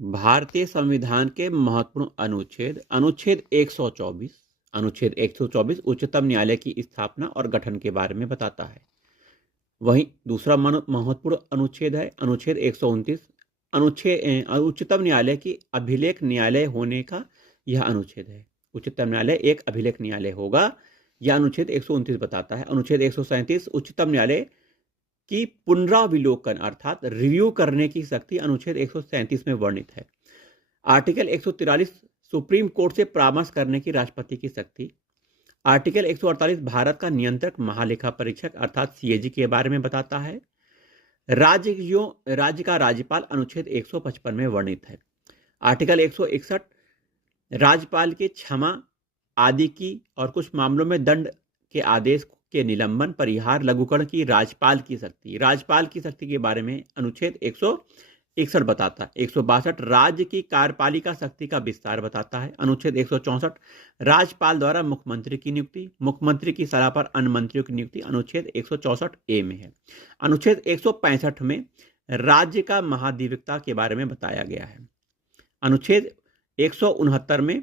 भारतीय संविधान के महत्वपूर्ण अनुच्छेद अनुच्छेद 124 अनुच्छेद 124 उच्चतम न्यायालय की स्थापना और गठन के बारे में बताता है। वहीं दूसरा महत्वपूर्ण अनुच्छेद है अनुच्छेद 129। उच्चतम न्यायालय की अभिलेख न्यायालय होने का यह अनुच्छेद है। उच्चतम न्यायालय एक अभिलेख न्यायालय होगा, यह अनुच्छेद 129 बताता है। अनुच्छेद 137 उच्चतम न्यायालय की पुनराविलोकन अर्थात रिव्यू करने की शक्ति अनुच्छेद 137 में वर्णित है। आर्टिकल 143 सुप्रीम कोर्ट से परामर्श करने की राष्ट्रपति की शक्ति। आर्टिकल 148 भारत का नियंत्रक महालेखा परीक्षक अर्थात सीएजी के बारे में बताता है। राज्य का राज्यपाल अनुच्छेद 155 में वर्णित है। आर्टिकल 161 राज्यपाल के क्षमा आदि की और कुछ मामलों में दंड के आदेश के निलंबन परिहार लघुकरण की राज्यपाल की शक्ति के बारे में अनुच्छेद 161 बताता है। 162 राज्य की कार्यपालिका शक्ति का विस्तार बताता है। अनुच्छेद 164 राज्यपाल द्वारा मुख्यमंत्री की नियुक्ति, मुख्यमंत्री की सलाह पर अन्य मंत्रियों की नियुक्ति अनुच्छेद 164 ए में है। अनुच्छेद 165 में राज्य का महाधिवक्ता के बारे में बताया गया है। अनुच्छेद 169 में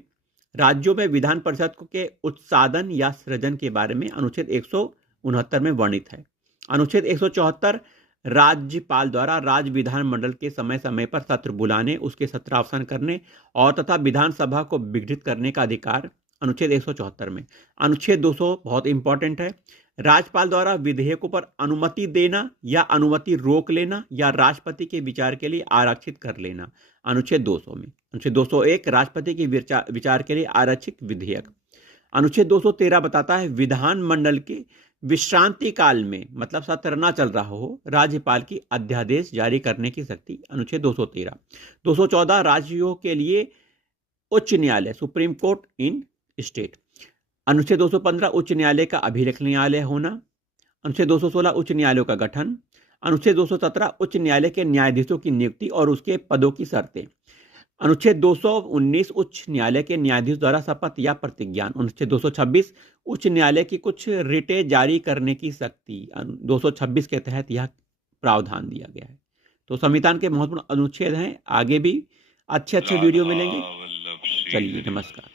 राज्यों में विधान परिषद के उत्सादन या सृजन के बारे में अनुच्छेद 169 में वर्णित है। अनुच्छेद 174 राज्यपाल द्वारा राज्य विधानमंडल के समय समय पर सत्र बुलाने, उसके सत्रावसान करने और तथा विधानसभा को विघटित करने का अधिकार अनुच्छेद 174 में। अनुच्छेद 200 बहुत इंपॉर्टेंट है। राज्यपाल द्वारा विधेयकों पर अनुमति देना या अनुमति रोक लेना या राष्ट्रपति के विचार के लिए आरक्षित कर लेना अनुच्छेद 200 में। अनुच्छेद 201 राष्ट्रपति के विचार के लिए आरक्षित विधेयक। अनुच्छेद 213 बताता है विधानमंडल के विश्रांति काल में, मतलब सत्र न चल रहा हो, राज्यपाल की अध्यादेश जारी करने की शक्ति अनुच्छेद 213। 214 राज्यों के लिए उच्च न्यायालय सुप्रीम कोर्ट इन स्टेट। अनुच्छेद 215 उच्च न्यायालय का अभिलेख न्यायालय होना। अनुच्छेद 216 उच्च न्यायालयों का गठन। अनुच्छेद 217 उच्च न्यायालय के न्यायाधीशों की नियुक्ति और उसके पदों की शर्तें। अनुच्छेद 219 उच्च न्यायालय के न्यायाधीश द्वारा शपथ या प्रतिज्ञान। अनुच्छेद 226 उच्च न्यायालय की कुछ रिटें जारी करने की शक्ति। 226 के तहत यह प्रावधान दिया गया है। तो संविधान के महत्वपूर्ण अनुच्छेद हैं। आगे भी अच्छे वीडियो मिलेंगे। चलिए, नमस्कार।